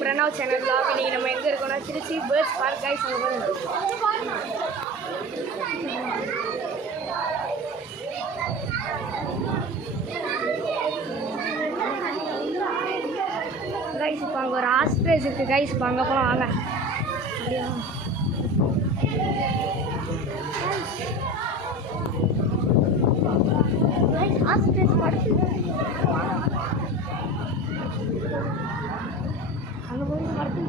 Pranav channel vlog. இன்னைக்கு நம்ம எங்கே இருக்கோம்னா திருச்சி பேர்ட்ஸ் பார்க் கைஸ். அங்கே கைஸ் இப்போ அங்கே ஒரு ஆஸ்ட்ரேஜ் இருக்குது கைஸ். இப்போ அங்கே போகலாம் வாங்க. ஆஸ்ட்ரேஜ் படுத்து அங்கே போய் படுத்து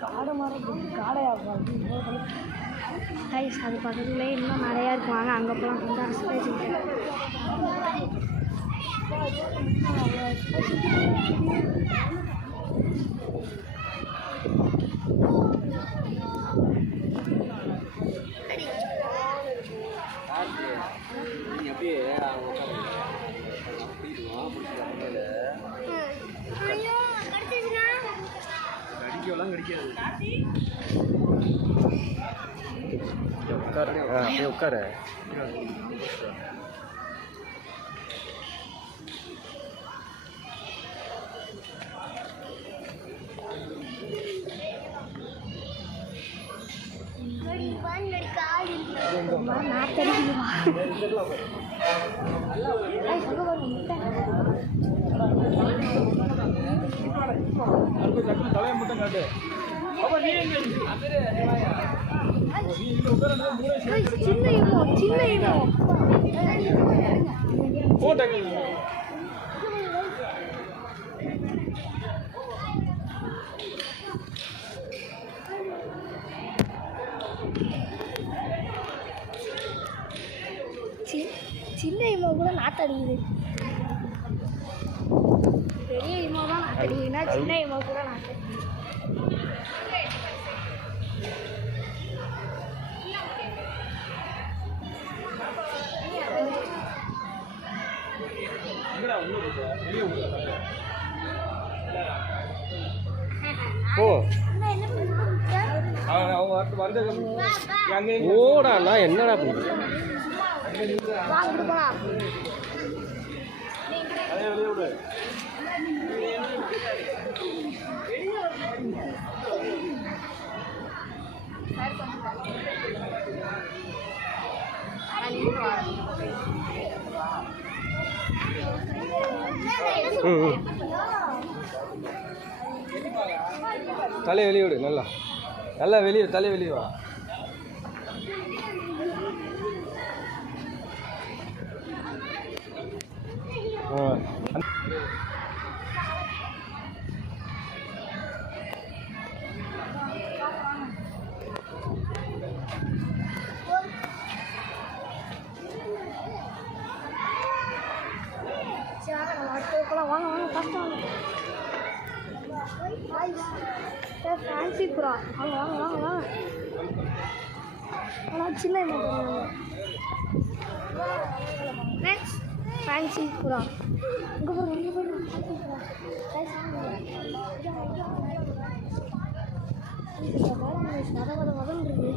காடை மரம் காடையாக கைஸ். அது பக்கத்துலேயே இன்னும் நிறையா இருக்குவாங்க. அங்கே போகலாம். வந்து ஆஸ்ட்ரேஜ் உட்கார தலையை மட்டும் காட்டு. சின்ன இமோ கூட நாத்தடிக்குது. பெரிய இமோ தான் நாத்தடிக்குதுன்னா சின்ன இமோ கூட நாத்தடி. ஓடா என்னடா தலை வெளியே விடு. நல்லா நல்லா வெளியே தலை வெளியே வா. வாங்க வாங்க ஃபஸ்ட்டு வாங்க. ஃபேன்சி புறா. வாங்க வாங்க வாங்க வாங்க. ஆனால் சின்ன நெக்ஸ்ட் ஃபேன்சி புறா. இங்கே போகிறோம் இங்கே போகிறோம். வத வத வதம் இருக்குது.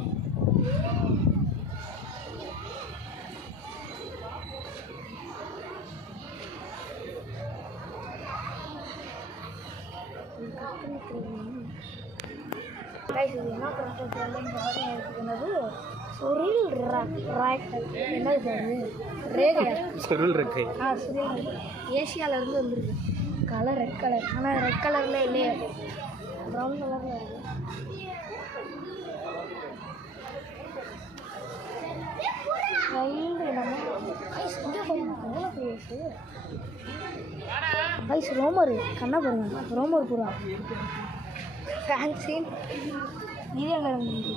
என்ன பண்ணுறது சுருள் என்னது ரேகை சுருள் இருக்கு. ஏசியாவிலேருந்து வந்துருக்கு. Colour red colour. ஆனால் ரெட் கலரில் இல்லையே, ப்ரௌன் கலரில் இருக்குது. ஐஸ் ரோமரு கண்ணா பாருங்க. ரோமர் பூரா ஃபேன்சி. இது எங்கே வந்துருக்கு?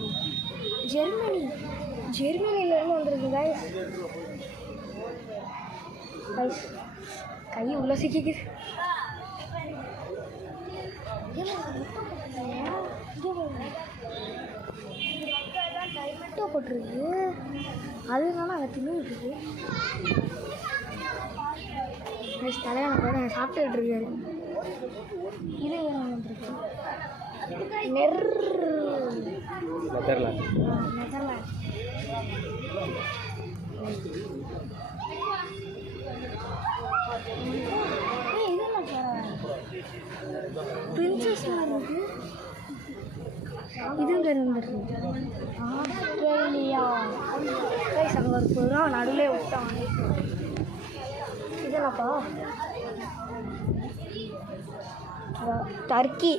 ஜெர்மனிலேருந்து வந்துருக்கு கைஸ். கைஸ் கை உள்ள சிக்கிக்குது. போட்டிருக்கு. அது என்னன்னா அங்கே தின்னுட்டு இருக்கு. தலையான கூட சாப்பிட்டுட்டு இருக்காரு. இது வந்துருக்கு நெதர்லாண்ட். பிரின்சஸ் இருக்கு. இதுங்க இருந்துருக்கு ஆஸ்திரேலியா. அங்கே ஒரு புறா நடுவில் விட்டான். இதெல்லாப்பா டர்க்கி.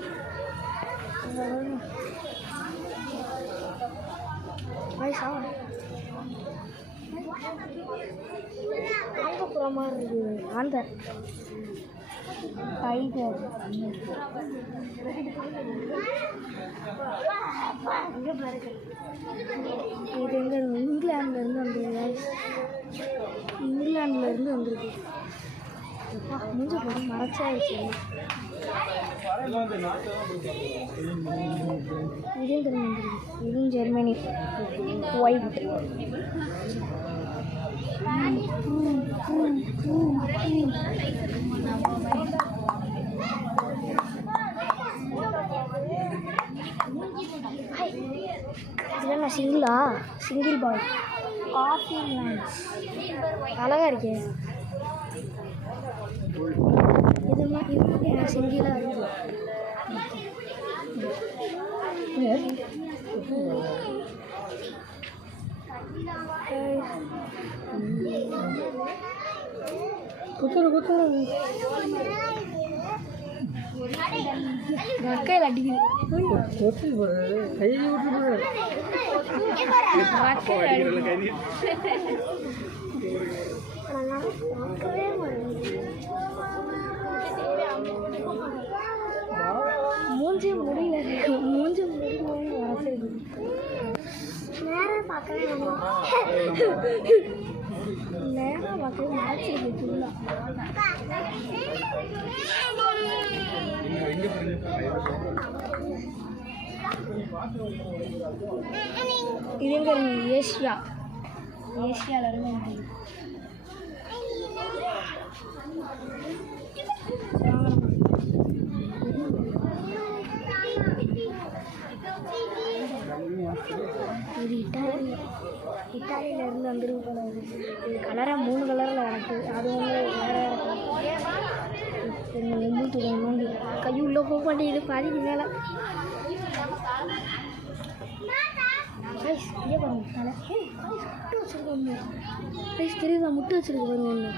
புறா மாதிரி இருக்குது. அந்த டைகர் இது எங்கே இங்கிலாந்துலேருந்து வந்திருக்கு. இங்கிலாந்துலேருந்து வந்திருக்கு. முடிஞ்ச போட மறைச்சாயிடுச்சு. இதுவும் ஜெர்மனி ஒயிட். இதெல்லாம் சிங்கிள் பாய் காஃபி லைன்ஸ் அழகாக இருக்கே. இது சிங்கிளாக இருக்கு. கையில் அடிக்குது. மூஞ்சி முடியல வரைச்சிருக்கு. நேரம் பார்க்கவே மறைச்சிருக்கு. இது எங்க ஏசியால இருந்து இது இட்டாலியிலேருந்து வந்துருக்கு போல. இது கலராக 3 கலரில் எனக்கு அது ஒன்று வேறு மூட்டு நோண்டி கையை உள்ளே போக மாட்டேங்குது. பாதிக்கு மேலே இதே பாருங்க தலை. முட்டை வச்சுருக்கு ஒன்று. தெரியுதா? முட்டை வச்சுருக்கு பாருங்க ஒன்று.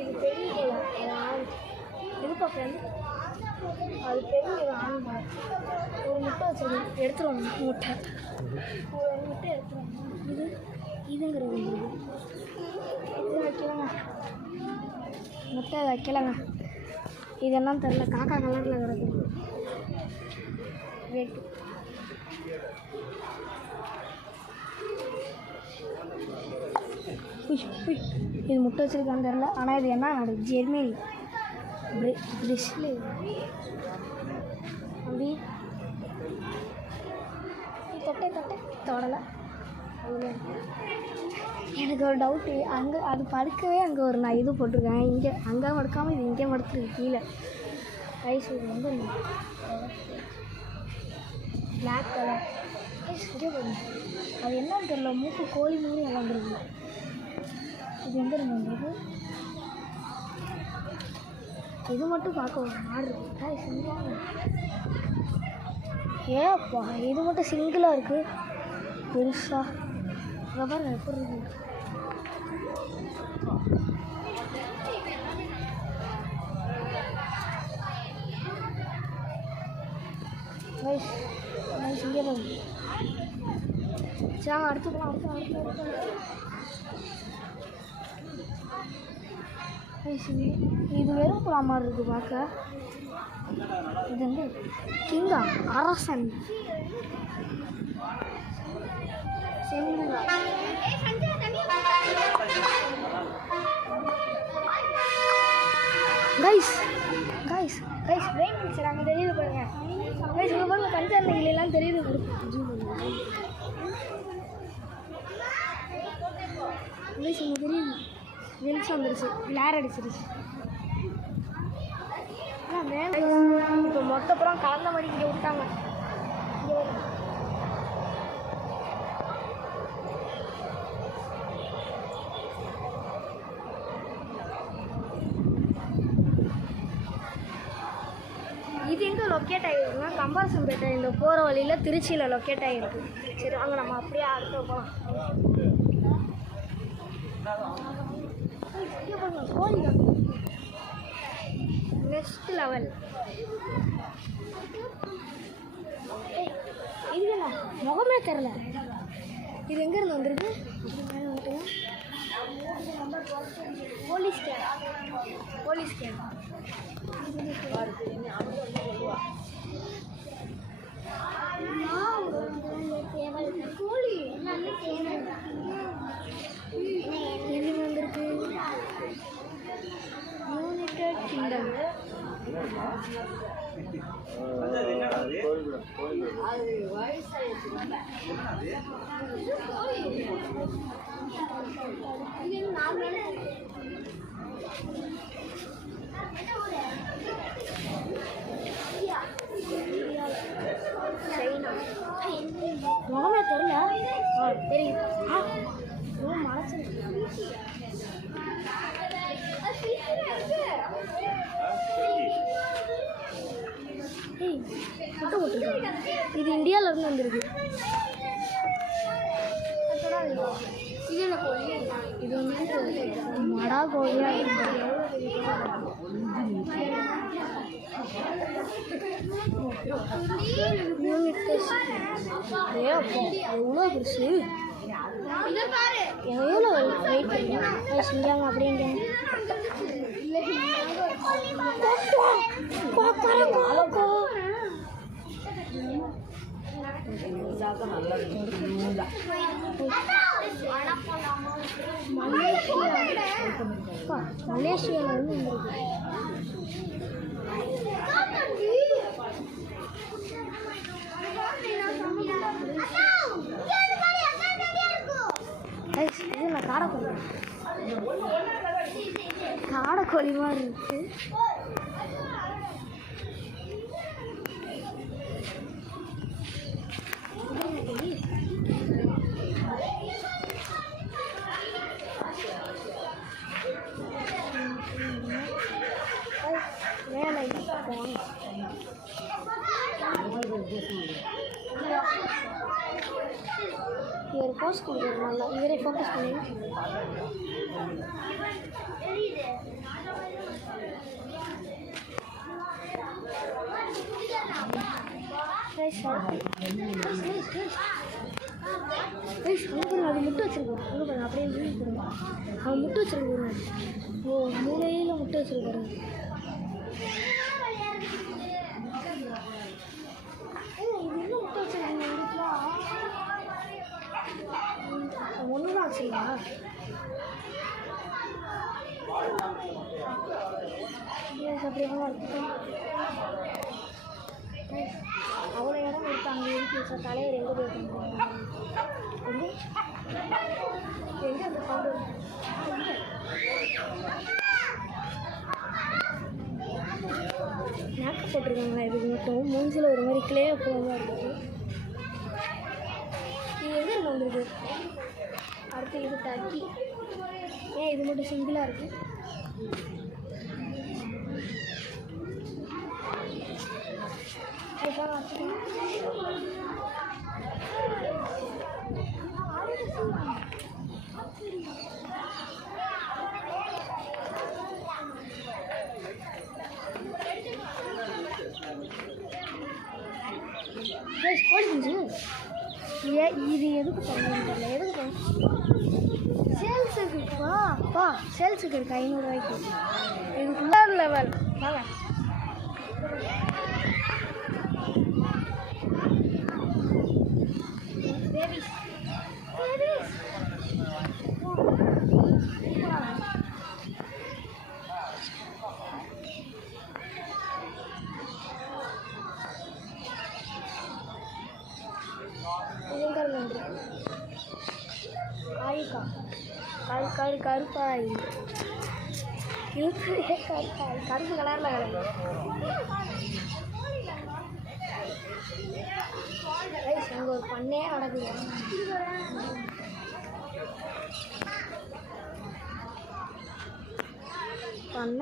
இது தெரியல. எதுப்பா ஃப்ரெண்ட்? அது பெரிய ஆண்மை. ஒரு முட்டை வச்சுருக்கு. எடுத்துருவாங்க முட்டை. ஒரு முட்டை எடுத்துருவாங்க. இதுங்கிறது இது வைக்கலாங்க. முட்டை வைக்கலாங்க. இது என்னன்னு தெரில. காக்கா கலரில் கிடக்குது. ரேட்டு இது முட்டை வச்சுருக்கான்னு தெரில. ஆனால் இது என்ன நாடு? ஜெர்மனி. பிரிஸ்லி தம்பி தொட்டை தொடலை. எனக்கு ஒரு டவுட்டு. அங்கே அது படுக்கவே அங்கே ஒரு நான் இது போட்டிருக்கேன். இங்கே அங்கே படுக்காமல் இது இங்கே படுத்துருக்கு கீழே. ஐஸ் இது வந்து பிளாக் கலர். இங்கே போடுங்க. அது என்னன்னு தெரியல. மூக்கு கோழி மூணு வளர்ந்துருக்கு. இது எங்கே இருந்து வந்துருக்கு? இது மட்டும் பார்க்க ஒரு மாடு இருக்கு. சிங்கிளாக ஏப்பா இது மட்டும் சிங்கிளாக இருக்குது பெருசாக. அங்கே பாருங்க எப்படி இருக்கு. இங்கே பாருங்க. சரி அடுத்து போகலாம். அடுத்து இது வெறும் புறா மாதிரி இருக்குது பார்க்க. இது வந்து கிங்கா அரசன் கைஸ் வெயிட் பிடிச்சிடாங்க. தெரியுது பாருங்க. கஞ்சா எல்லாம் தெரியுது. தெரியுது வெளிச்சம் வந்துருச்சு, லேர் அடிச்சிருச்சு. இப்போ மொத்தப்புறம் கலந்த மாதிரி இங்கே விட்டாங்க. இது எங்கே லொக்கேட் ஆகிருக்குன்னா கம்பாசம்பேட்டை இந்த போகிற வழியில் திருச்சியில் லொக்கேட் ஆகிருக்கு. சரி வாங்க நம்ம அப்படியே அடுத்து போகலாம். கோழி நெக்ஸ்ட் லெவல். இது என்ன முகமே தெரில. இது எங்கேருந்து வந்துருக்கு? Police can. Police can. கோழி எங்கே வந்திருக்கு? United kingdom. முகமே தெரியல. தெரியுது. மனசு இது இந்தியாவிலேருந்து வந்துருக்கு. இது என்ன கோழி? இது வந்து மடா கோழியாக இருக்குது. எவ்வளோ பெருசு! எவ்வளோ வெயிட் பண்ணுங்க செஞ்சாங்க அப்படிங்க. மலேசியாவில் வந்து இது நான் காடைக்கோழி. காடைக்கோழி மாதிரி இருக்கு. மேலே இவர் போஸ்ட் கொடுக்குறது நல்லா. இவரே ஃபோக்கஸ் பண்ணி அது முட்டை வச்சிருக்கோம். அப்படியே அவன் முட்டை வச்சிருக்கோம். ஓ மூளையில் முட்டை வச்சிருக்காரு. ஒன்று தான் வச்சுருக்கா? அப்படியேமா இருக்கு. அவ்வளோ இடம் கொடுத்தாங்க. இருக்கு சார் தலைவர் எங்கே போயிருக்காங்க? எங்கே அந்த சவுண்டு? மேக்கப் போட்டிருக்காங்களா இதுக்கு மட்டும்? மூஞ்சில் ஒரு மாதிரி கிளே போகாமல் இருக்குது. இது எங்கே இருக்கு வந்துருக்கு? அடுத்து இது டர்க்கி. ஏன் இது மட்டும் சிங்கிளாக இருக்குது? இது எதுக்கு பண்ணுறதுன்னு தெரியல. எதுக்கு சேல்ஸுக்கு இருக்குப்பா. சேல்ஸுக்கு இருக்கு 500 ரூபாய்க்கு. இது ஃபுல்லாக லெவல். வாங்க பேபிஸ். பேபிஸ் கருப்பாய் கருப்பு கலரில் கிடக்கு. அங்கே ஒரு பண்ணையே நடக்குது. பண்ண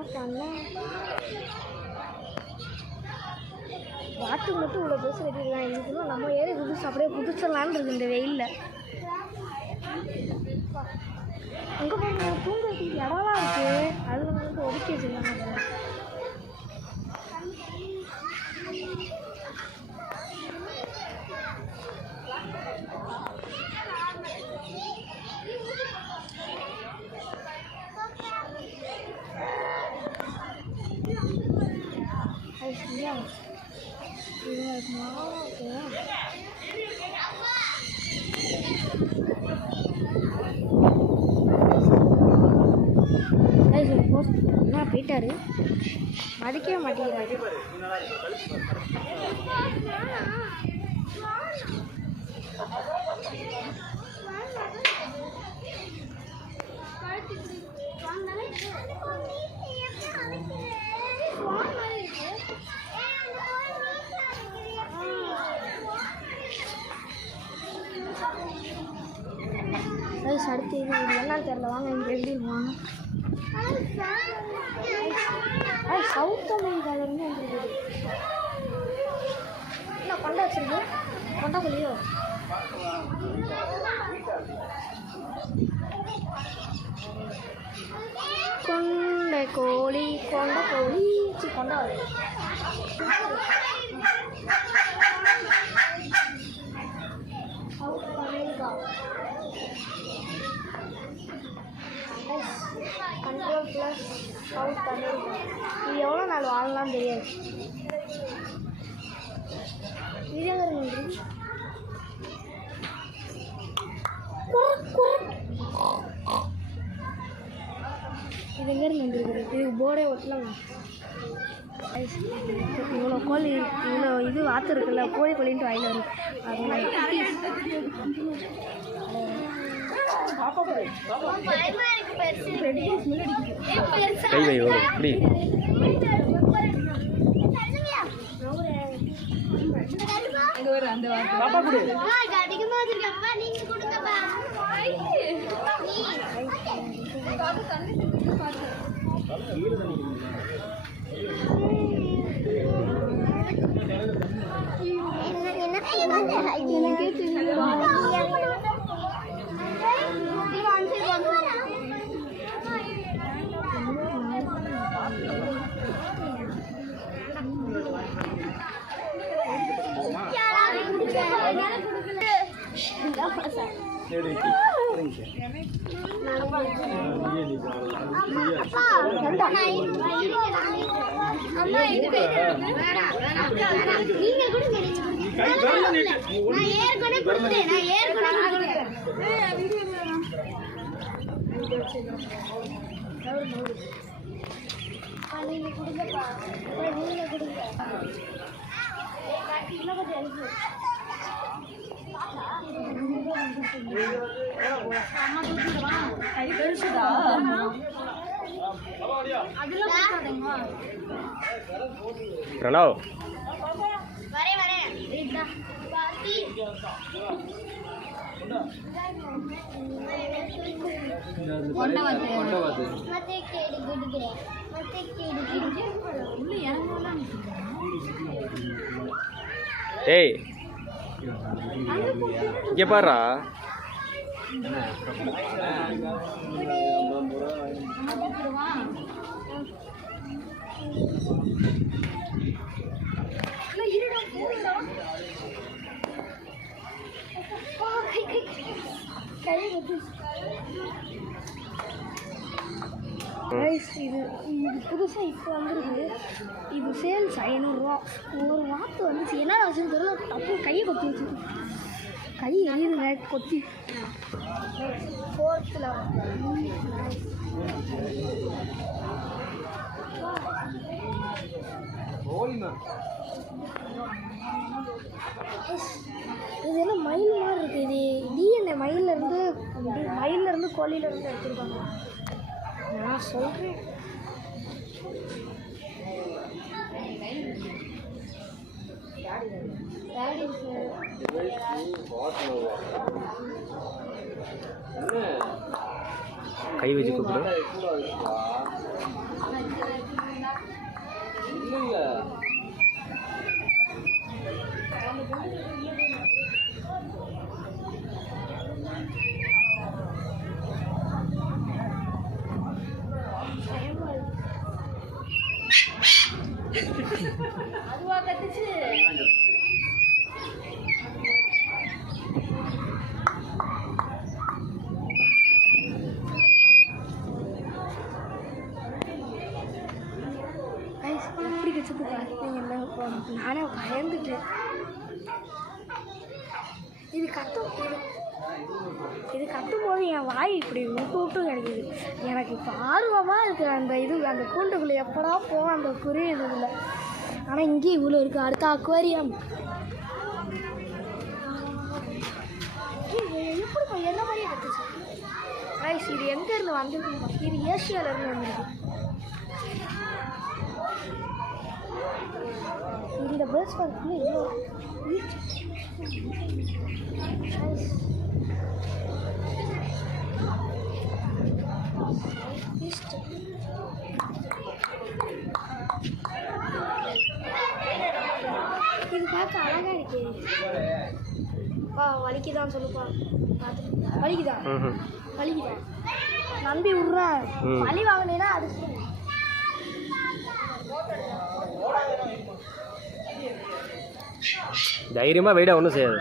வாத்து மட்டும் இவ்வளோ பெருசு கட்டிருக்காங்க. இதுக்குள்ள நம்ம ஏறி அப்படியே குதிச்சிடலான்னு இருக்கு இந்த வெயிலில். அங்கே போய் தூங்க வைக்கிற இடம்லாம் இருக்குது, அது வந்து ஒதுக்கி வச்சுருக்காங்க. அது சரியா என்ன போயிட்டாரு, மதிக்கவே மாட்டேங்கிறாரு. அடுத்து இது என்னன்னு தெரியல, வாங்க இங்கே எப்படி வாங்க. சவுத் அமெரிக்காவிலேருந்து வந்துருக்குது. என்ன கொண்டை வச்சிருக்கு, கொண்டை புள்ளியோ? கொண்டை கோழி கொண்டை கோழி கொண்டை south America. Control plus south America. இது எவ்வளோ நாள் வாங்கலாம்னு தெரியாது. இது எங்கே இருக்கு? இது எங்கே இருந்து வந்துருக்குது? இதுக்கு போர்டே ஒட்டலாங்க. இவ்வளோ கோழி, இவ்வளோ இது வாத்து இருக்குல்ல, கோழி கோழின்ட்டு வாயில் வரும். பிரணவ் ஏய் இங்கே பாருடா. இது புதுசாக இப்போ வந்துருக்கு. இது சேல்ஸ் 500 ரூபா. ஒரு வாத்து வந்துச்சு, என்ன வச்சுன்னு தெரியல. அப்போ கையை கொத்தி வச்சு, கை எரியுதுங்க கொத்தி. 4th இது எல்லாம் மயில் மாதிரி இருக்குது. இது டிஎன்ஏ மயிலேருந்து அப்படி மயிலிருந்து கோழியிலேருந்து எடுத்துருக்காங்க. நான் சொல்கிறேன். கை வச்சு கூப்பிடு. அதுவா கத்துச்சு. எப்படி கற்றுட்டு பார்த்தீங்கன்னா நானே பயந்துட்டேன். இது கத்தும்போது என் வாய் இப்படி விட்டு கிடைக்குது. எனக்கு இப்போ ஆர்வமாக இருக்குது அந்த கூண்டுக்குள்ளே எப்படா போவோம் அந்த குருவி இதில். ஆனால் இங்கே இவ்வளோ இருக்குது. அடுத்த அக்வாரியம் எப்படி என்ன மாதிரியே கற்றுச்சு. ரைஸ் இது எங்கேருந்து வந்துருக்கு? இது ஏசியாவிலேருந்து வந்துருக்கு. இந்த பேர்ட்ஸ் பார்க்கு இவ்வளோ இது பார்க்க அழகாக இருக்கு. வலிக்குதான் சொல்லுப்பா. வலிக்குதா? வலிக்குதா? நம்பி விட்றா. வலி வாங்கினேன்னா அது தைரியமாக வெயிடா ஒன்றும் செய்யாது.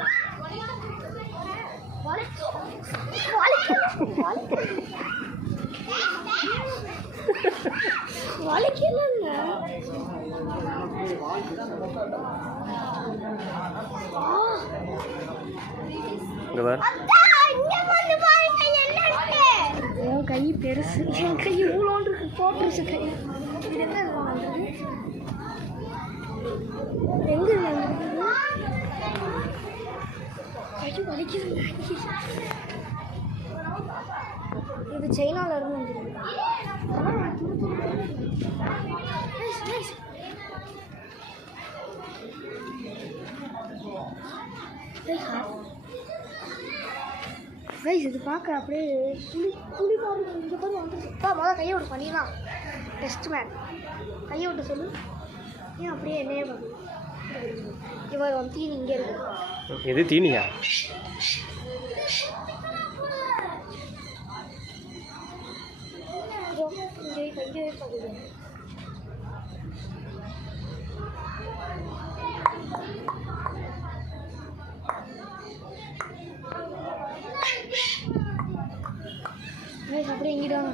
என் கை பெருசு. என் கை இவ்வளோன்று போட்டுருச்சு. கை இது என்ன எங்கே கை வலிக்குது. இது சைனால இருந்து வந்துருக்கு. இது பார்க்க அப்படியே புளி பாருங்க. இந்த பாரு வந்துருச்சுப்பா. முதல்ல கையை விட்டு பண்ணிடலாம். டெஸ்ட் மேன் கையை விட்டு சொல்லு. ஏன் அப்படியே என்னையே பார்க்கணும். இவர் வந்து தீனி இங்கே இருக்கு. எது தீனியா? இங்கே பார்க்குது. அப்படியே எங்கிட்டாங்க.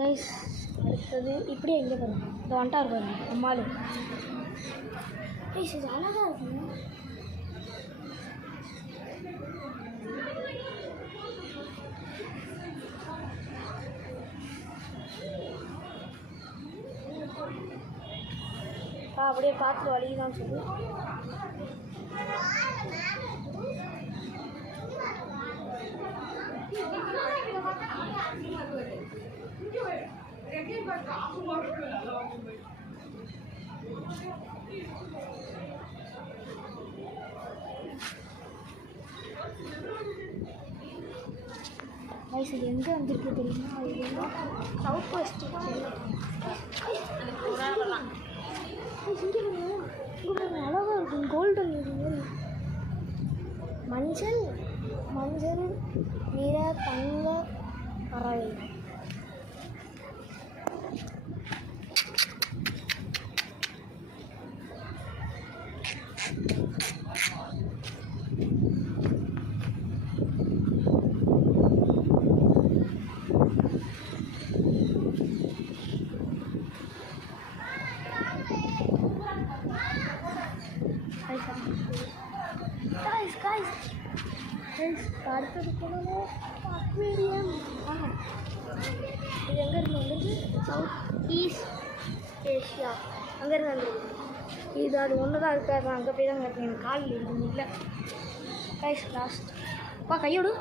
ரைஸ் அடுத்தது இப்படியே எங்கே பாருங்க. இந்த வந்துட்டார் பாருங்க அம்மாள். ரைஸ் இது அழகாக இருக்குங்க. அப்படியே பார்த்து வலிதான் சொல்லு. ரைஸ் இது எங்கே வந்திருக்கு தெரியுமா? இது சவுத் வெஸ்ட். இங்கே அழகாக இருக்கும். கோல்டன் இது மஞ்சள் மஞ்சள் நிற தங்க பறவை. அடுத்தது போனோம் அக்வேரியம். இது எங்கேருந்து வந்துட்டு சவுத் ஈஸ்ட் ஏஷியா அங்கேருந்து வந்துருக்கு. இது அது ஒன்று தான் இருக்காது, அங்கே போய் தான் கேட்பேன். எனக்கு கால் இருக்குது இல்லை கைஸ். லாஸ்ட் அப்பா கையோடு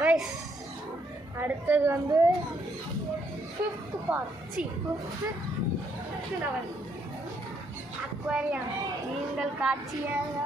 கைஸ். அடுத்தது வந்து 5th part fifth level aquarium. நீங்கள் காட்சியாக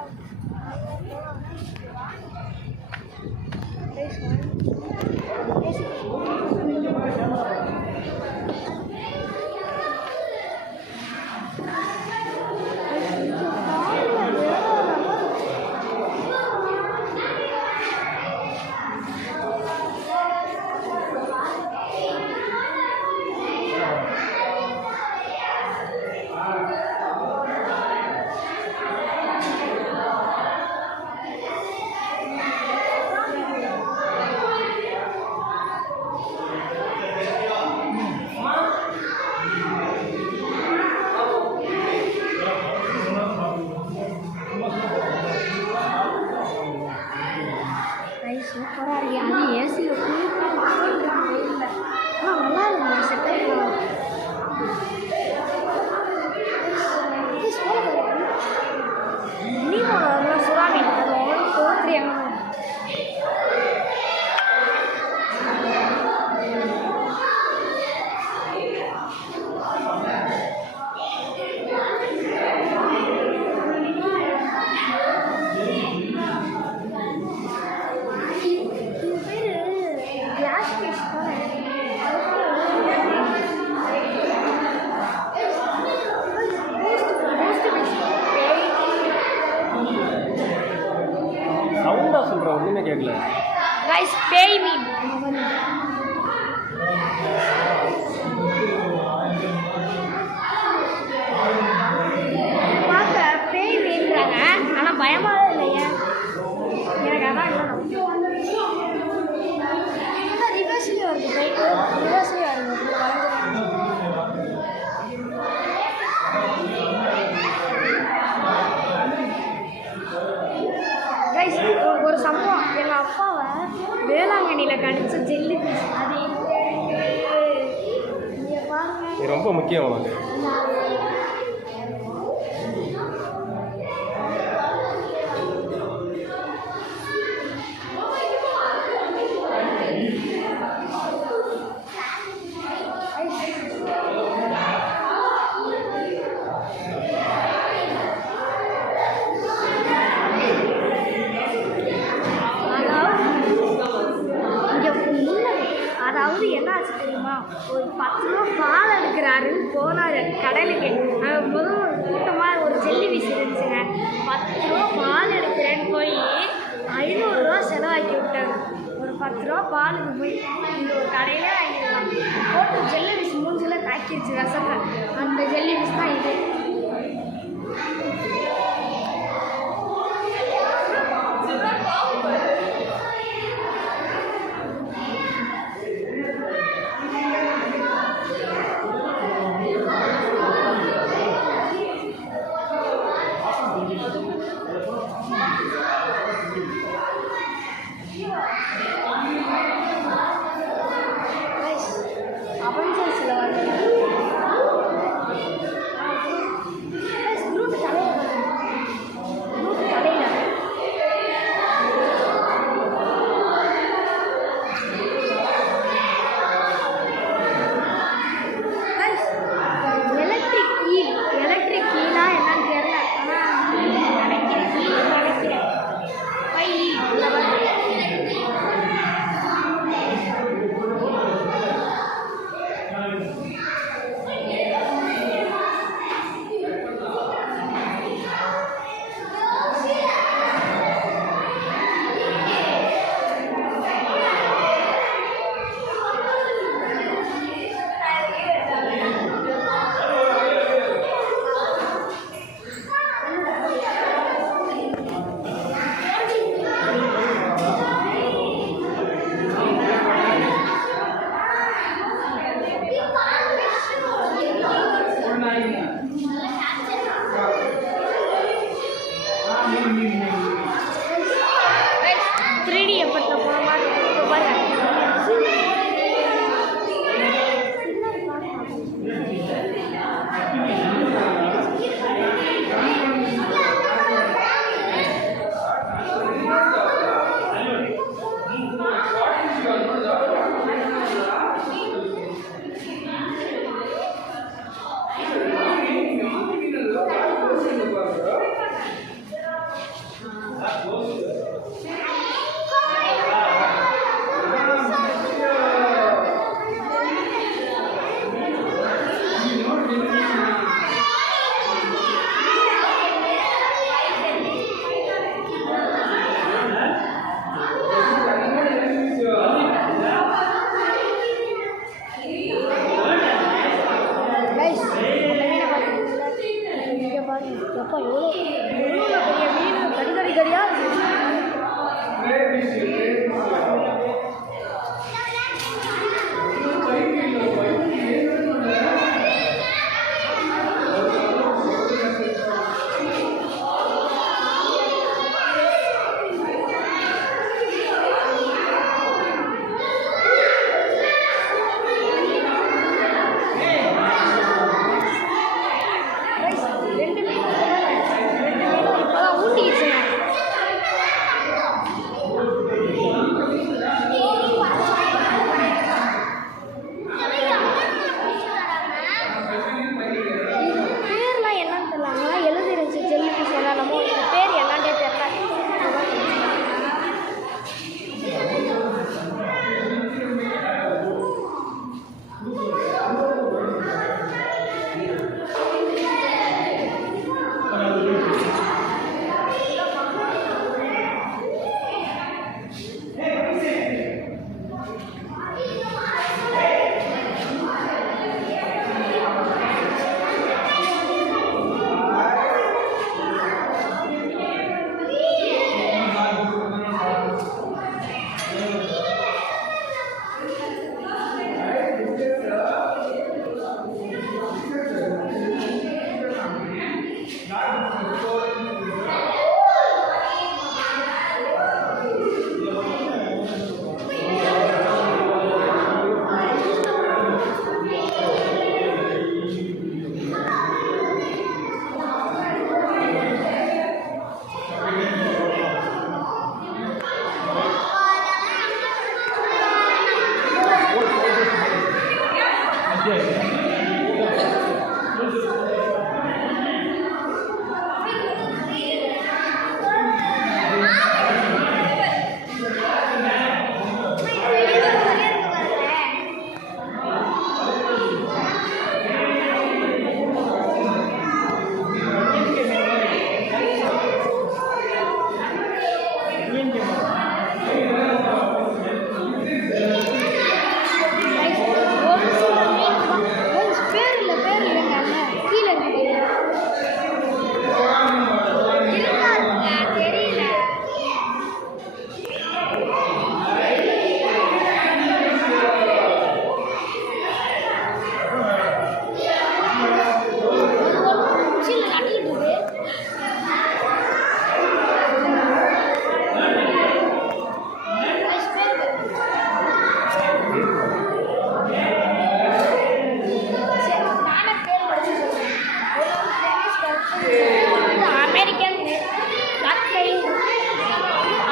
சூப்பராக இருக்கு. அது ஏசியில் இல்லை ஆனால் நல்லா இருக்கு செட்டப். இன்னும் சுறாமி அது உங்களுக்கு தோற்றி அங்கே சவுண்டாக சொல்கிறேன், ஒன்றுமே கேட்கல கைஸ். பேய் மீன் பார்க்க பேய் மீன்றாங்க, ஆனால் பயமாவே இல்லையே எனக்கு. அதான் இல்லை ரிவர்ஸ்லேயே வருது பைக்கு, ரிவர்ஸ்லேயே வருது கைஸ். ஒரு சம்பவம், எங்கள் அப்பாவை வேளாங்கண்ணியில் கடிச்ச ஜெல்லி பீஸ் அது இங்கே பாருங்க. இது ரொம்ப முக்கியம் உனக்கு. அதாவது என்ன ஆச்சு தெரியுமா, ஒரு 10 ரூபா பால் எடுக்கிறாருன்னு போனார் கடலுக்கு. முதல் ஒரு கூட்டமாக ஒரு ஜெல்லி பீஸ் இருந்துச்சுங்க. 10 ரூபா பால் எடுக்கிறேன்னு போய் 500 ரூபா செலவாக்கி விட்டாங்க. ஒரு 10 ரூபா பாலுக்கு போய் இந்த ஒரு கடையில் வாங்கிடலாம் போட்டு ஜெல்லி பீஸ் மூஞ்சில் தாக்கிடுச்சு ரசத்தை. அந்த ஜெல்லி பீஸ் தான் இது. அவெஞ்சர்ஸில் வந்து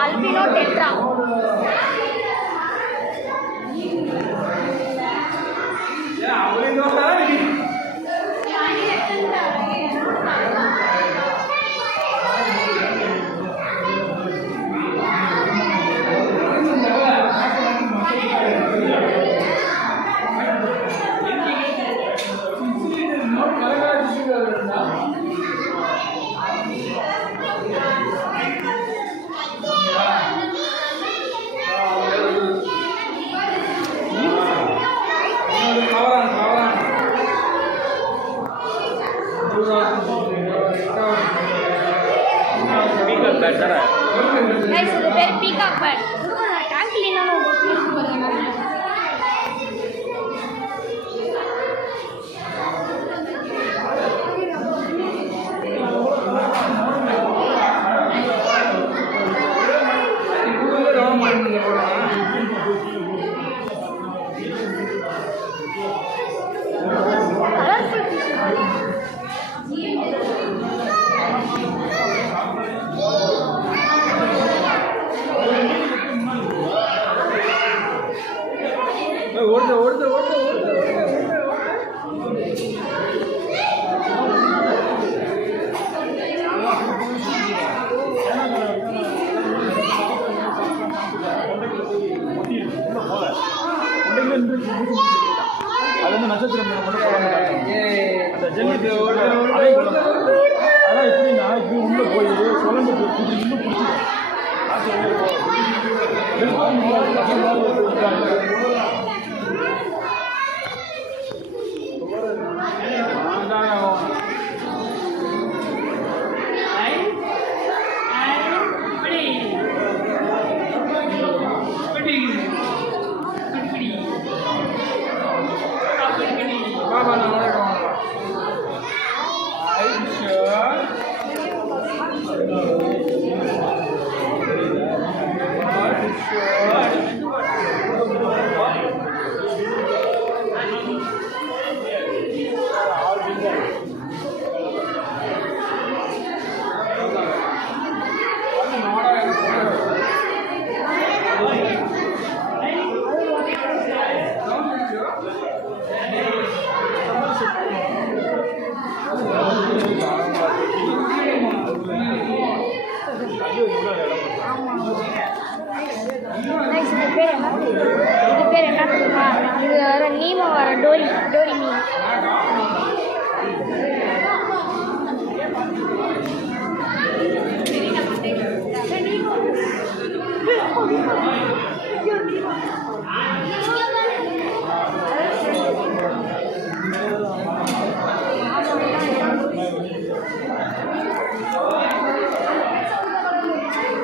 albino tetra. Guys, இது பேர் பீகாக் பேர்ட். டேங்க்ல இன்னொரு இருக்கு பாருங்க. அது வந்து நட்சத்திரம் அந்த ஜென்மத்தை அதான் எப்படின்னா இப்படி உள்ள போய் சுழண்டு இன்னும் இது பேர் என்ன தெரியுமா? இது வர நீமோ வர டோரி மீன்.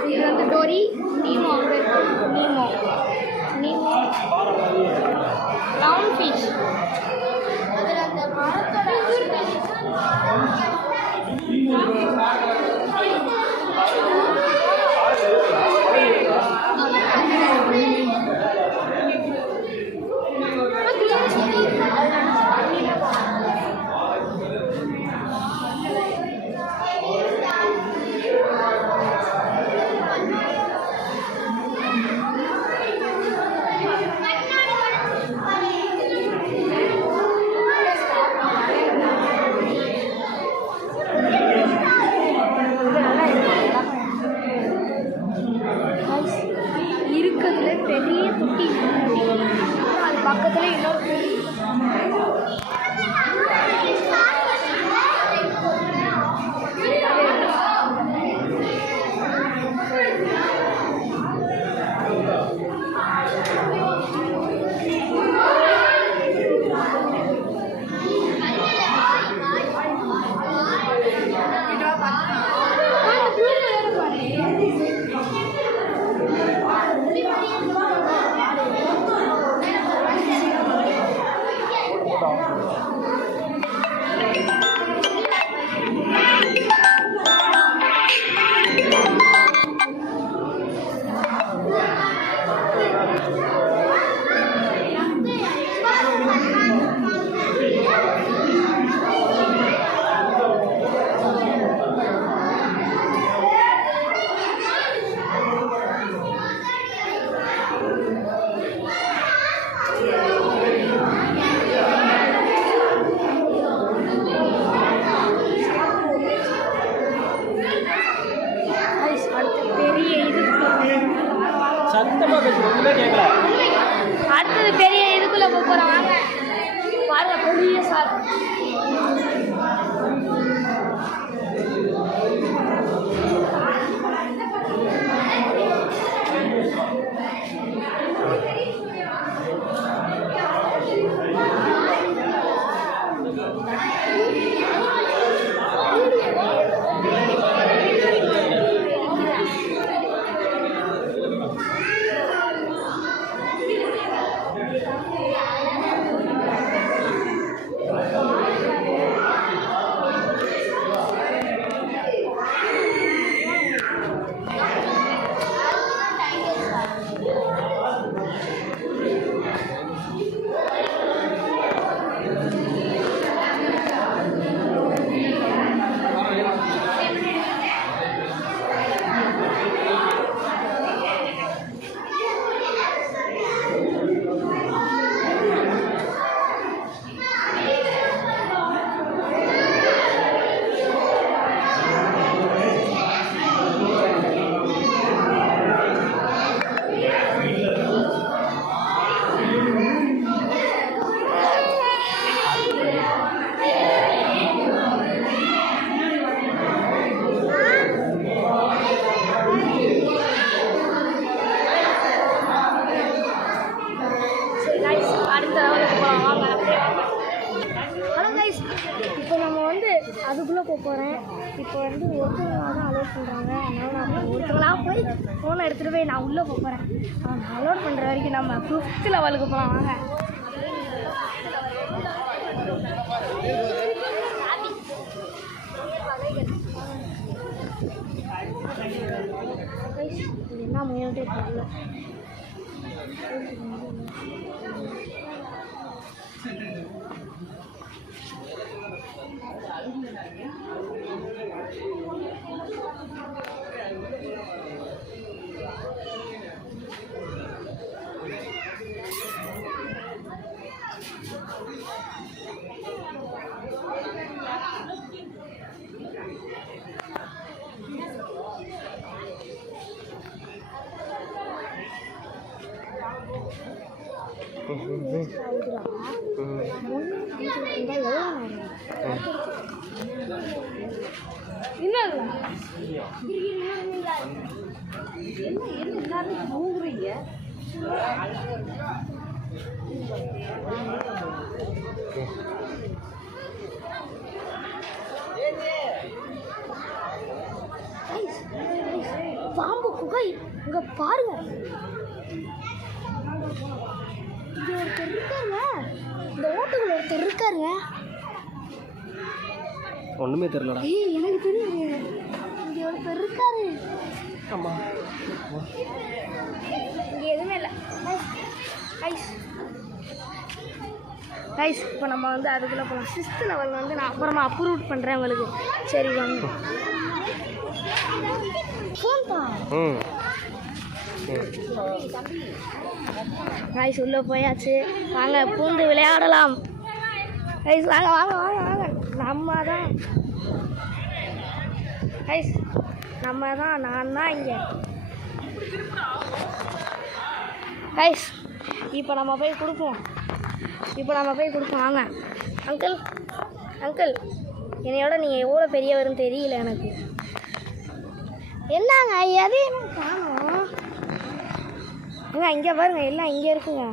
இது வந்து டோரி, நீமோ clown fish. அதில் அந்த மரத்தோட சத்தமாக பேசுகிறோம் கேட்கல. அடுத்தது பெரிய இதுக்குள்ள போகிறோம் வாங்க பாருங்க பெரிய சார் அதுக்குள்ளே போகிறேன். இப்போ வந்து ஒருத்தவங்களாக தான் அலோட் பண்ணுறாங்க. அதனால் நான் ஒருத்தவங்களாக போய் ஃபோனை எடுத்துகிட்டு போய் நான் உள்ளே போகிறேன். அலோட் பண்ணுற வரைக்கும் நம்ம 5th லெவலுக்கு போகலாம் வாங்க. என்ன முயற்சி தெரியல. பாம்பு குகை இங்க பாருங்க. இங்க ஒருத்தர் இருக்காருங்க. இந்த ஓட்டுக்குள்ள ஒருத்தர் இருக்காருங்க. ஒன்றுமே தெரியலடா. எனக்கு தெரியும். இங்க ஒருத்தர் இருக்காரு. ஆமா, இங்க எதுவுமே இல்லை. கைஸ் இப்போ நம்ம வந்து அதுக்குள்ளே போகலாம். 6th லெவல் வந்து நான் அப்புறமா அப்ரூவ் பண்ணுறேன் உங்களுக்கு. சரி வாங்க. கைஸ் உள்ளே போயாச்சு. வாங்க பூந்து விளையாடலாம். கைஸ் வாங்க வாங்க வாங்க வாங்க. நான் தான் இங்கே. கைஸ் இப்போ நம்ம போய் கொடுப்போம். இப்போ நம்ம போய் கொடுப்போம். வாங்க அங்கிள், அங்கிள் என்னையோட நீங்கள் எவ்வளோ பெரியவருன்னு தெரியல எனக்கு. என்னங்க எதையுமே காணோம். ஏங்க இங்கே பாருங்க, எல்லாம் இங்கே இருக்குங்க.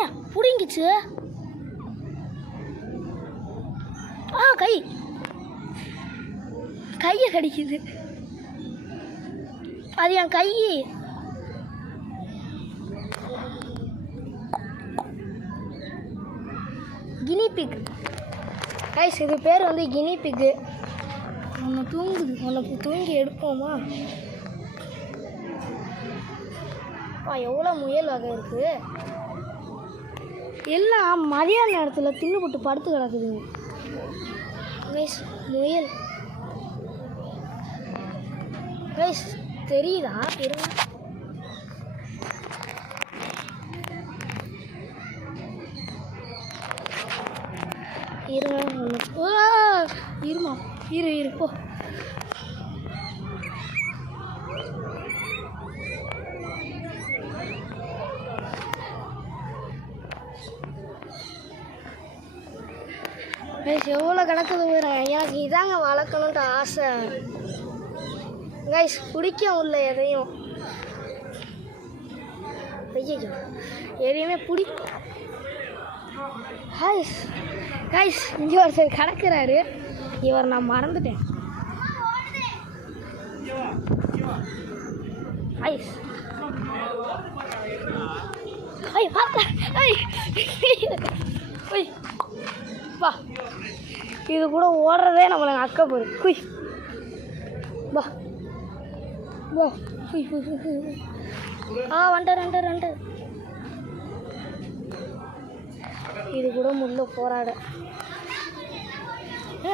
ஏன் பிடிங்கிச்சு? கையை கடிக்குது. அது என் கை. கினி பிக் கைஸ், இது பேர் வந்து கினி பிக்கு. ஒன்று தூங்குது, ஒன்று தூங்கி எடுப்போமா? எவ்வளோ முயல் வகை இருக்குது. எல்லாம் மதியான நேரத்தில் தின்னு போட்டு படுத்து கிடக்குதுங்க. கைஸ் முயல் கைஸ் தெரியுதா? இருங்க, இருமா, இரு போ. கைஸ் எவ்வளோ கிடக்குது பாருங்க. எனக்கு இதாங்க வளர்க்கணுன்ட்டு ஆசை கைஸ். பிடிக்க முடியல எதையும். ஐயோ எதையுமே கைஸ் கைஸ் இங்கே ஒருத்தர் கிடக்குறாரு. இவர் நான் மறந்துட்டேன். கைஸ் வா, இது கூட ஓடுறதே நம்மளை அக்க போகுது. குய் வா வா. வந்துட்டார். இது கூட முள்ள போராட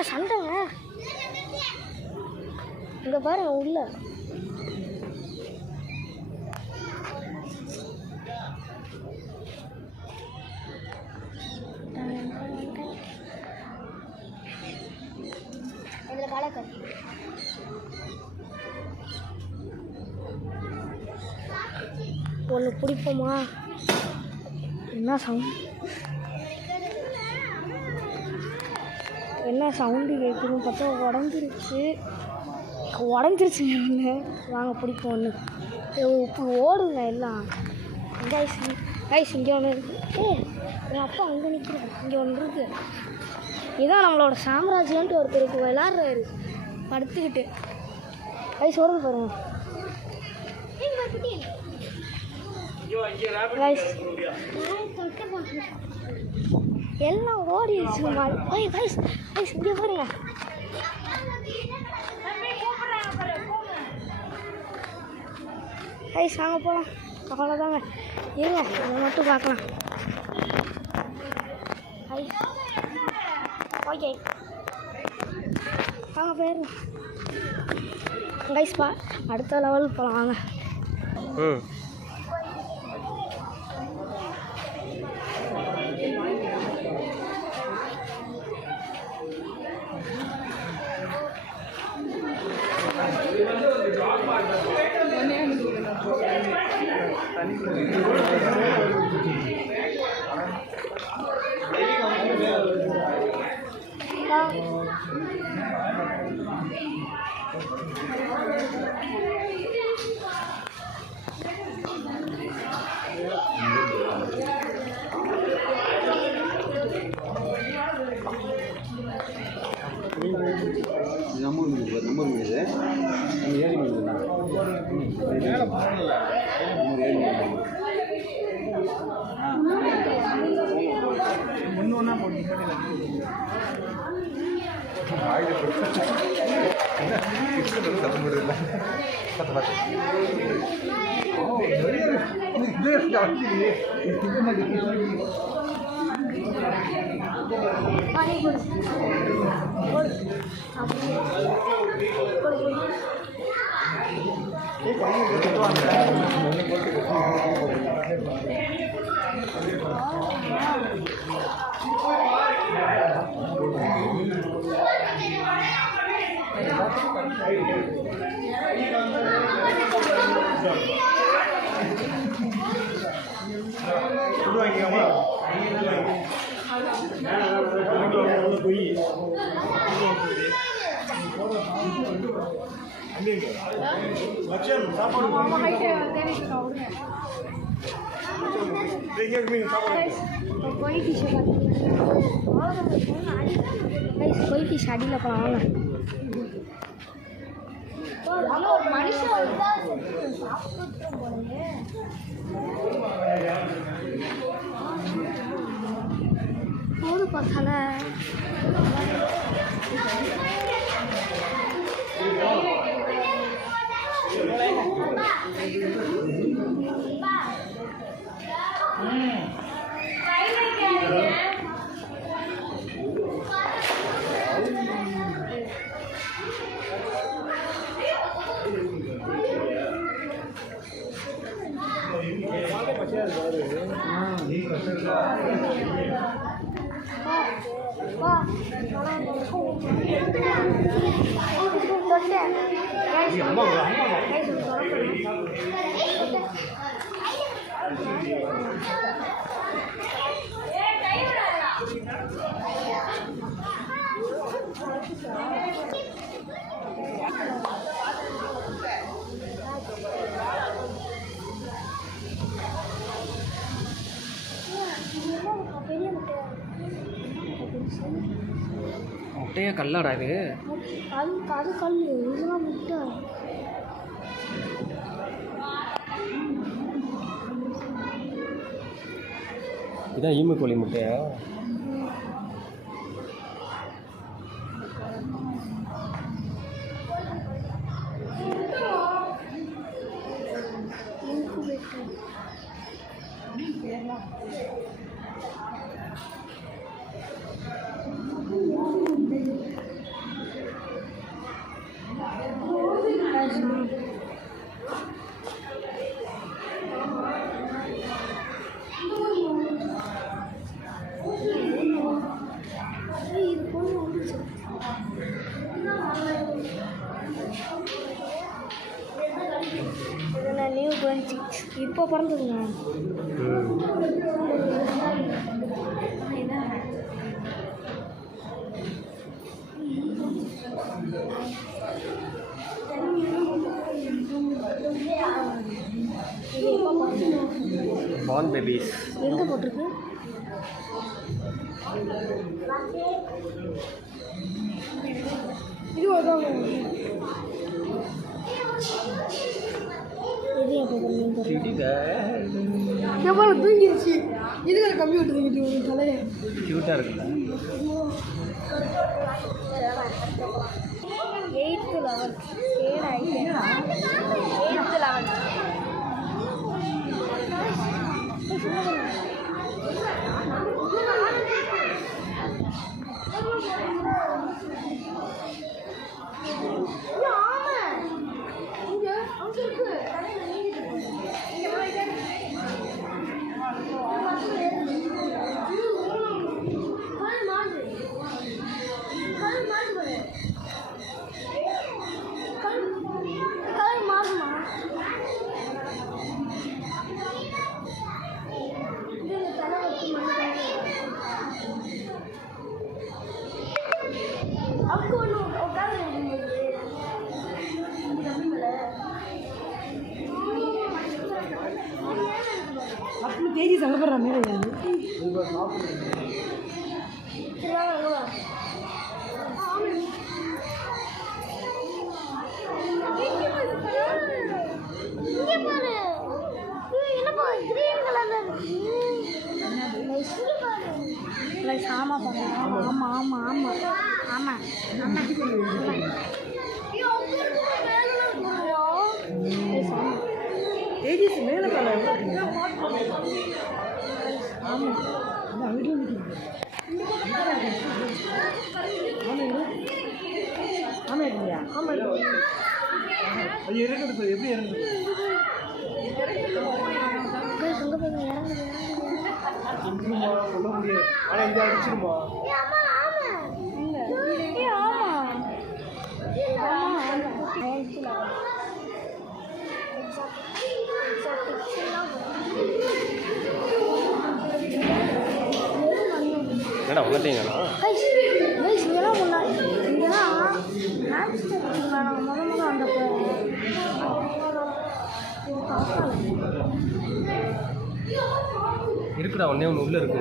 சண்டைங்க. இங்கே பாருங்க உள்ள. இதில் கலக்கல் ஒன்று பிடிப்போமா? என்ன சவுண்டு கேட்குதுன்னு பார்த்தா உடஞ்சிருச்சுங்க. வாங்க பிடிப்போம் ஒன்று. இப்போ ஓடுங்க எல்லாம். கைஸ் இங்கே ஒன்று இருக்குது. என் அப்பா அங்கே நிற்கிறேன். இங்கே ஒன்று இருக்குது. இதான் நம்மளோட சாம்ராஜ்யன்ட்டு ஒருத்தருக்கு விளாட்றாரு படுத்துக்கிட்டு. கைஸ் ஓடுது பாருங்க. எல்லாம் ஓடிடுச்சு. இங்கே பாருங்க. கைஸ் வாங்க போகலாம். அவ்வளோதாங்க. இருங்க இதை மட்டும் பார்க்கலாம். ஓகே வாங்க போயிருங்க கைஸ். அடுத்த லெவல் போகலாம் வாங்க. கொய் ஃபிஷ் அடியில் போகலாம் ஒரு மனுஷன் போது பார்த்தால முட்டையே கல்லாடா இது. அது கல் இதெல்லாம் முட்டை. இதான் ஈமு கோழி முட்டையா? நியூ பார்ன் சிக்ஸ் இப்போ பிறந்ததுங்க. பார்ன் பேபிஸ் எங்கே போட்டிருக்கு? இது எவ்வளோ தூங்கிடுச்சு. இதுக்கு கம்ப்யூட்டர் தூங்கிட்டு தலையை க்யூட்டாக இருக்குல்ல. 8th 11th 8th 11th அப்படி தேதி சங்கப்படுற மாதிரி ஆமாம் ஆமாம் ஆமாம் ஆமாம் ஆமாம் தேஜஸ் மேலே ஆமாம் அது இறங்குது. எப்படி இறங்குது? சொல்ல முடியாது. ஆனால் இங்கே அடிச்சிருமா? என்னடா உங்கள்கிட்டீங்களா? ஹாம்ஸ்டர் இருக்குங்களா நாங்கள் முதல்ல வந்தப்போ இருக்குடா ஒன்றே ஒன்று உள்ளே இருக்கு.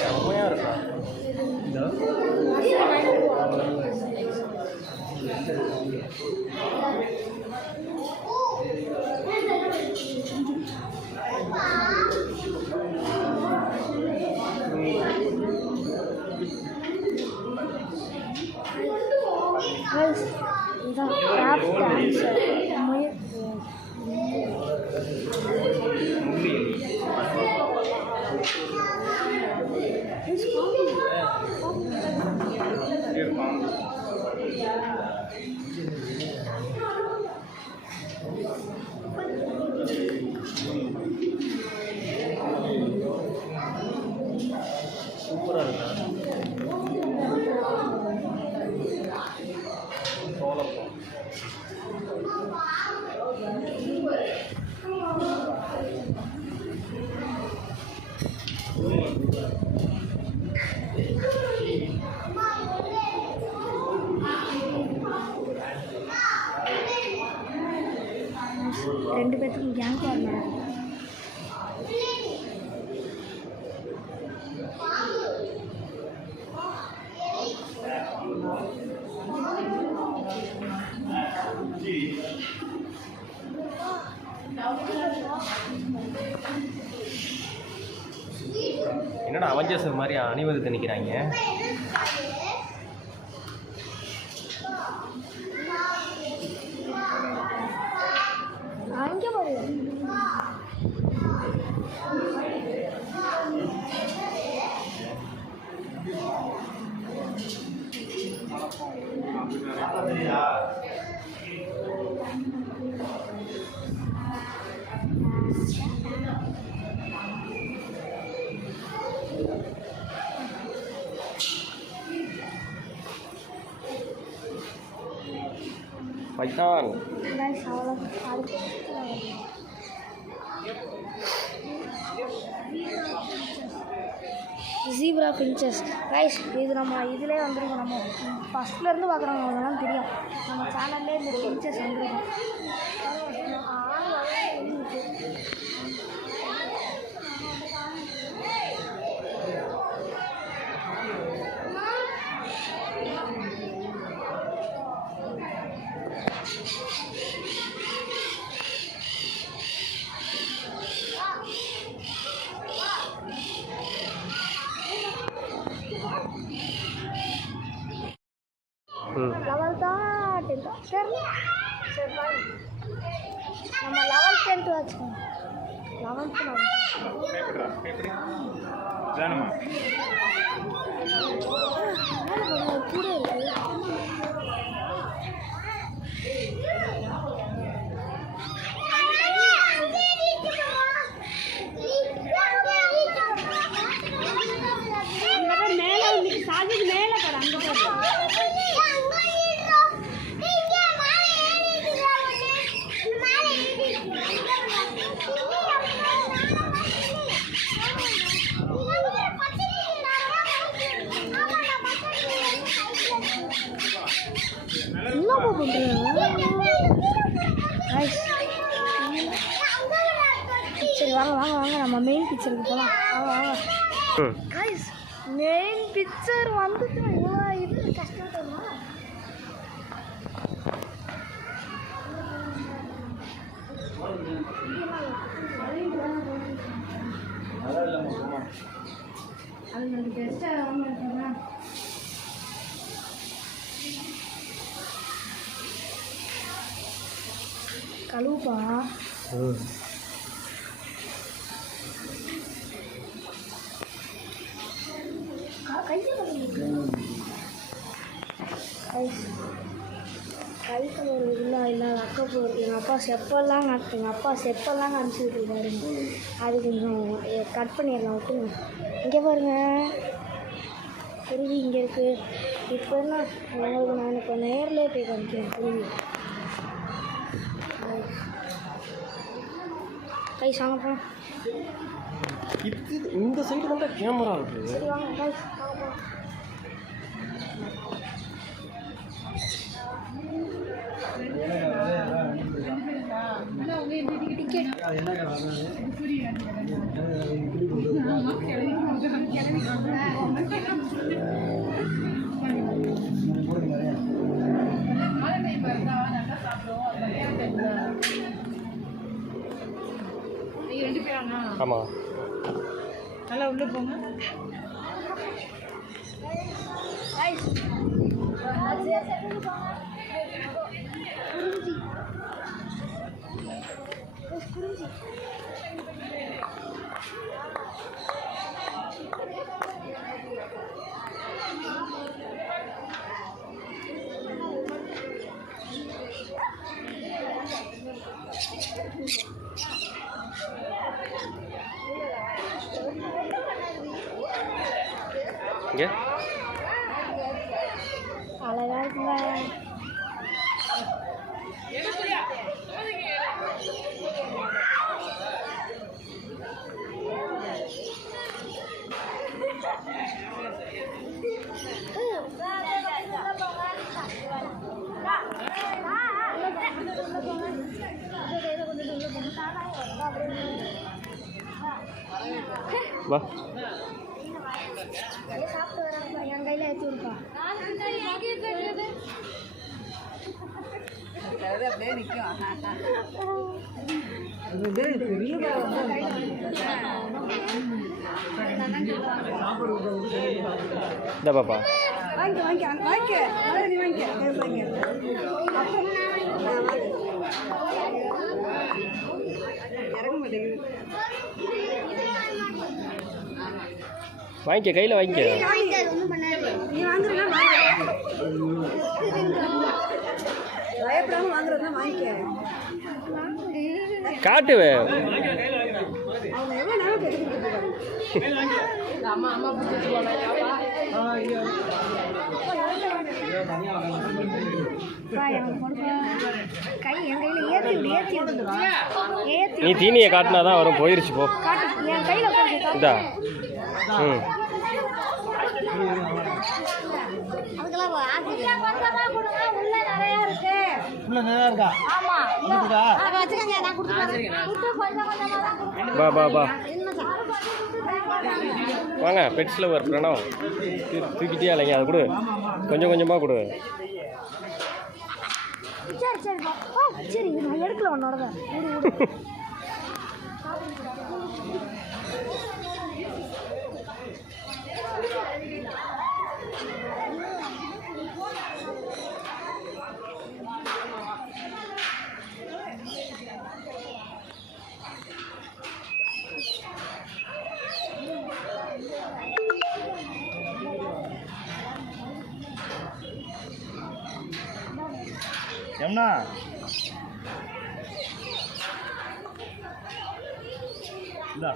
செம்மையாக இருக்கா இந்த இதுதான் கிராப் டான்ஸர் சூப்பராக இருக்கா. சோளப்பம் ரெண்டு பேர்த்துக்கும் கேங்க் வரணும். என்னடா அவஞ்சர்ஸ் மாதிரி அணிவகுத்து நிற்கிறாங்க. அங்கே போய் பைத்தான் ஜீப்ரா பின்ச்சஸ் ரைஸ் இது நம்ம இதிலே வந்துருக்கோம். நம்ம ஃபஸ்ட்லேருந்து பார்க்குறவங்க அதெல்லாம் தெரியும். நம்ம சேனல்லே இந்த பின்ச்சஸ் வந்துருக்கோம். லெவல் தான் 10th சரி சரி பாய். நம்ம 11th 10th வச்சுக்கோங்க. 11th கூட இருக்கு. என்னப்பா பண்ணுறேன்? சரி வாங்க வாங்க வாங்க நம்ம மெயின் பிக்சருக்கு போகலாம். வாங்க வாங்க கைஸ், மெயின் பிக்சர் வந்துட்டு இது கஷ்டப்படுமா? அது எனக்கு பெஸ்ட்டாக வாங்க. கழுவுப்பா. கையை கை கழுவுறது இல்லை இல்லாத எங்கள் அப்பா செப்பெல்லாம் காமிச்சு விட்டுருக்காரு. அது கொஞ்சம் கட் பண்ணிடலாம் விட்டுங்க. இங்கே பாருங்க குருவி இங்கே இருக்குது. இப்போ என்ன உங்களுக்கு நான் இப்போ நேர்லேயே போய் காமிக்கிறேன் குருவி. கை சாங்கப்பா. இந்த சைடு தான் கேமரா இருக்குது. சரி வாங்க கை சாங்கப்பா. ஆமாம் நல்லா உள்ளே போங்க. இங்கே அழகாக இருக்குங்க. வா சாப்பிட்டு வராங்க என் கையில் ஏற்றி விடுப்பா. அப்படியே நிற்கும். இந்த பாப்பா வாங்கிக்க நீ வாங்கிக்க. இறங்க மாட்டேங்குது. வாங்கிக்க, கையில் வாங்கிக்க. நீ வாங்குறதுனா பயப்படாம வாங்குறதுனா வாங்கிக்க. காட்டுவே அவங்க எவ்வளோ நேரம் கேட்டுக்கிட்டு அம்மா அம்மா கை என் கையில் ஏற்றி விடு, ஏற்றி விடு, ஏற்றி நீ தீனியை காட்டினா தான் வரும். போயிருச்சு போ. காட்டு என் கையில் கொஞ்சம் இதா ம் அதுக்கெல்லாம் உள்ள நிறையா இருக்கு. உள்ள நல்லா இருக்கா? ஆமா அதை வச்சுக்கோங்க, நான் கொடுத்துருக்கேன். பா பா பா வாங்க. பெட்ஸில் ஒரு பிரணவ் தூக்கிட்டே இல்லைங்க. அது கொடு, கொஞ்சம் கொஞ்சமாக கொடு. சரி சரிப்பா. சரி நான் எடுக்கல உன்னோட. எம்னா இந்தா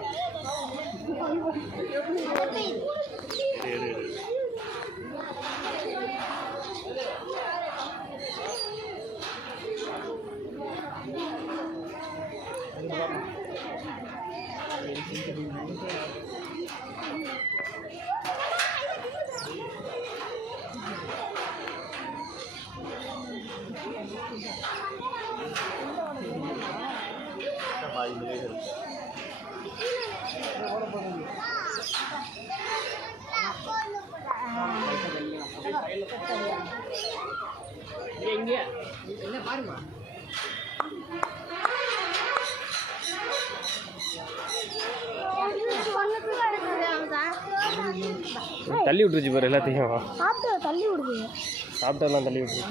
தள்ளி விட்டுருச்சு பாரு எல்லாத்தையும். சாப்பிட்டு தள்ளி விடுது. சாப்பிட்டெல்லாம் தள்ளி விட்டுருச்சு.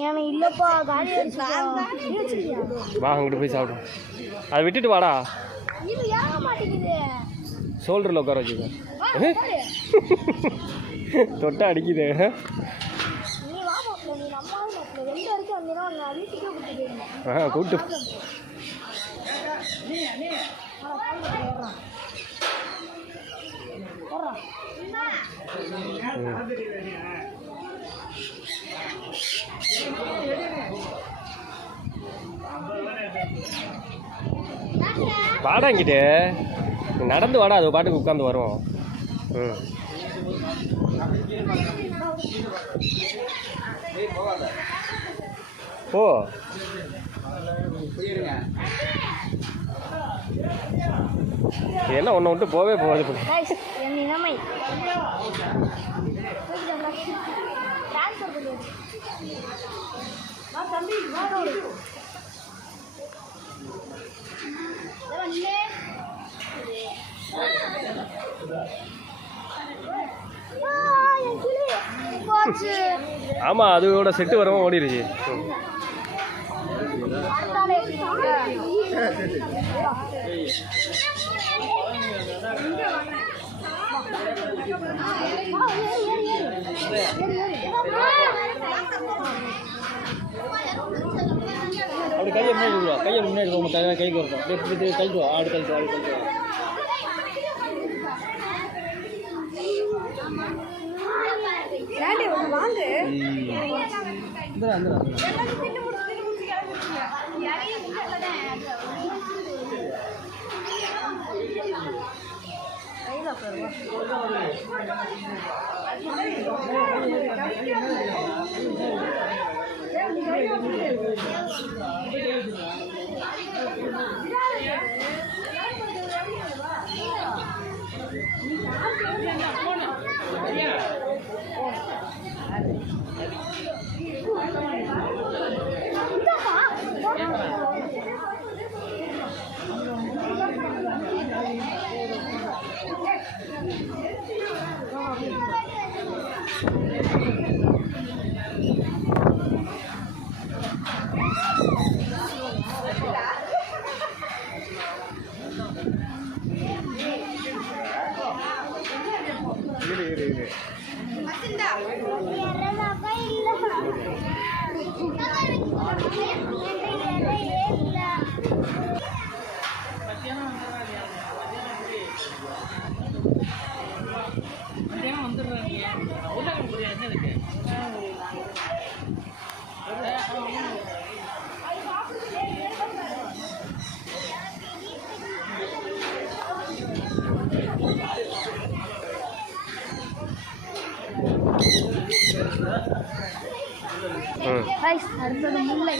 எனக்கு இல்லைப்பா காலி வா அங்கிட்டு போய் சாப்பிடு. அதை விட்டுட்டு வாடா. இது ஏற மாட்டேங்குது. ஷோல்டரில் உட்கார வச்சுக்க. தொட்டா அடிக்குது. நீ வா மாப்பிள்ள, நீ நம்ம மாப்பிள்ள 2 வரைக்கும் நான் வீட்டுக்கே கூப்பிட்டு போயிருந்தேன். கூப்பிட்டு வாடாங்கிட்டு நடந்து வாடா, அது பாட்டுக்கு உட்காந்து வரும். ம் ஓ என்ன ஒன்று விட்டு போவே போகாது. கைஸ் என் நிலைமை ட்ரான்ஸ்ஃபர் பண்ணி தம்பி ஆமாம், அதோட செட்டு வரவும் ஓடிடுச்சு. அப்படி கையை முன்னாடி கையை முன்னாடி உங்கள் கைக்கு வரணும். கழிட்டு ஆடு கழிட்டு ஆடு கழிட்டு வாங்க அடுத்தது முல்லை.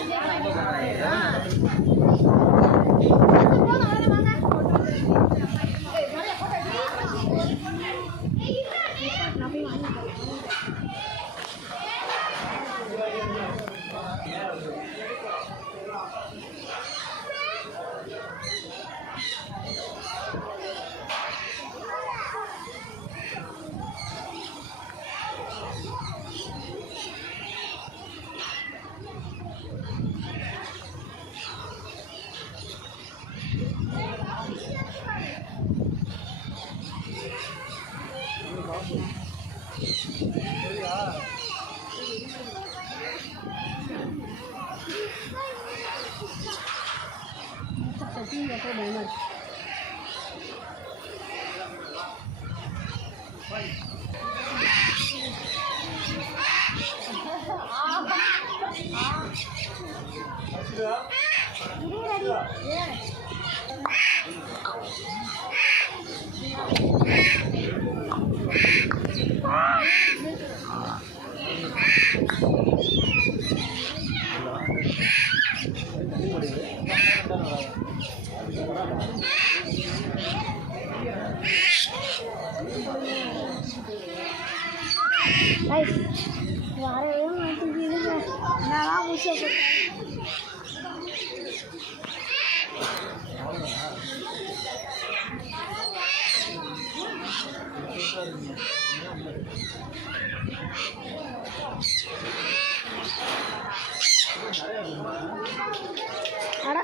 வரவே மாட்டேங்குதுங்க. நான் முடிச்சு அட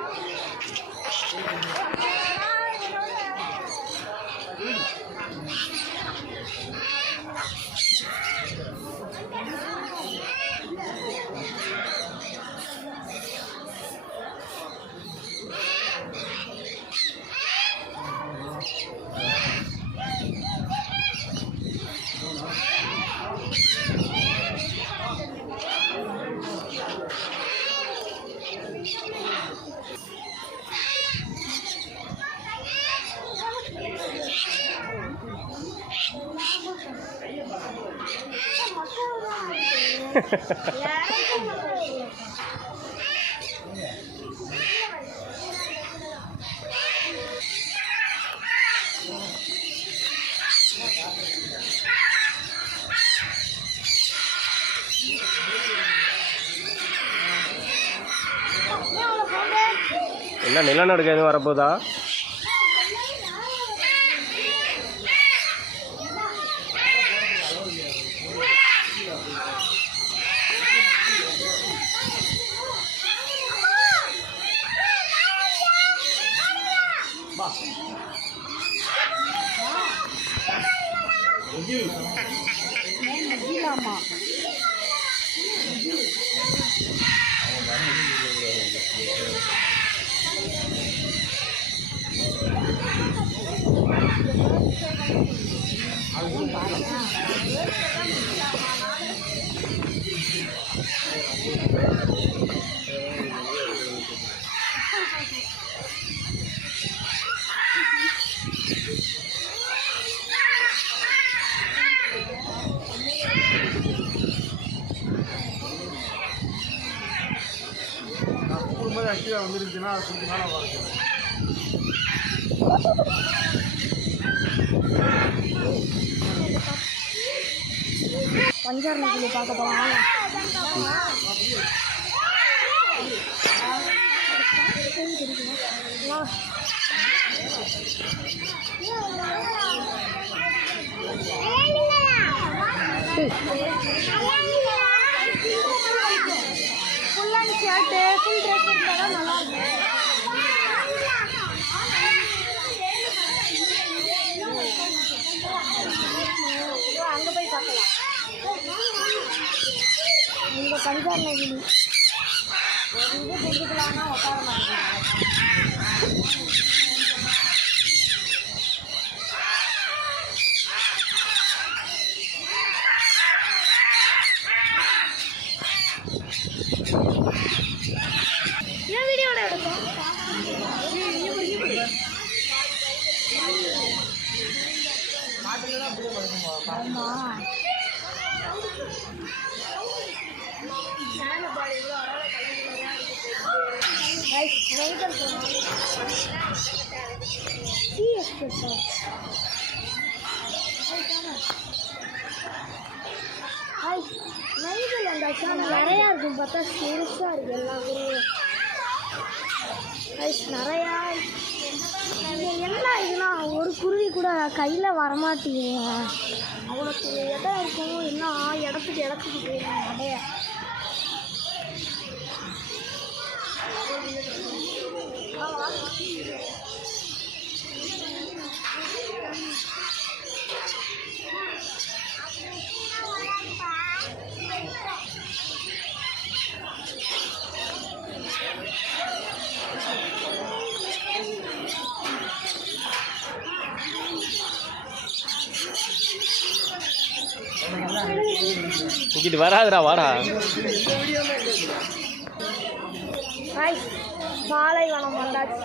என்ன நிலநடுக்கம் எதுவும் வரப்போதா? வந்துருச்சுன்னா கொஞ்சம் நாளாக வருது. பஞ்சார் நதியில் பார்க்க போகலாம். Full and shirt full dress இருந்தால் தான் நல்லாயிருக்கும். அங்கே போய் பார்க்கலாம். இந்த பஞ்சார் நதி ஒரு இது செஞ்சுக்கலாம்னா உட்கார மாட்டேன். ஏன் வீடியோட எடுக்கும்? ஆமாம். நைட்டில் வந்தாச்சுன்னா நிறையா இருக்கும். பார்த்தா பெருசாக இருக்குது எல்லாமே. நிறையா என்ன இதுனா ஒரு குருவி கூட கையில் வரமாட்டேங்குங்க. அவ்வளோ இடம் இருக்கும். என்ன இடத்துக்கு போயிடும் நிறைய. தூக்கிட்டு வராதுடா, வாடா. பாலைவனம் வந்தாச்சு.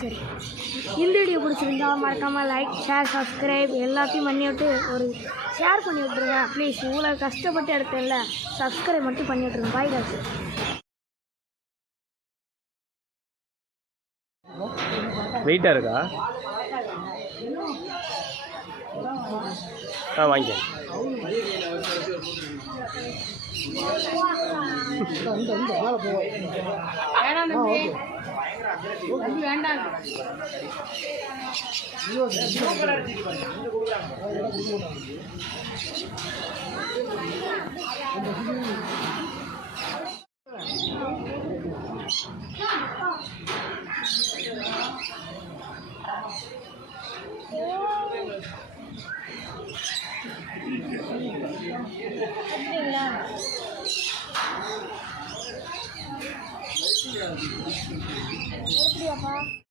சரி, இந்த வீடியோ பிடிச்சிருந்தா மறக்காமல் லைக், ஷேர், சப்ஸ்கிரைப் எல்லாத்தையும் பண்ணி விட்டு ஒரு ஷேர் பண்ணி விட்ருங்க ப்ளீஸ். இவ்வளோ கஷ்டப்பட்டு எடுத்தேன்ல, சப்ஸ்கிரைப் மட்டும் பண்ணி விட்ருங்க. பாய் காசு. வெயிட்டாக இருக்கா? வாங்கிக்க. வேண்டாம். எடுத்துடியாப்பா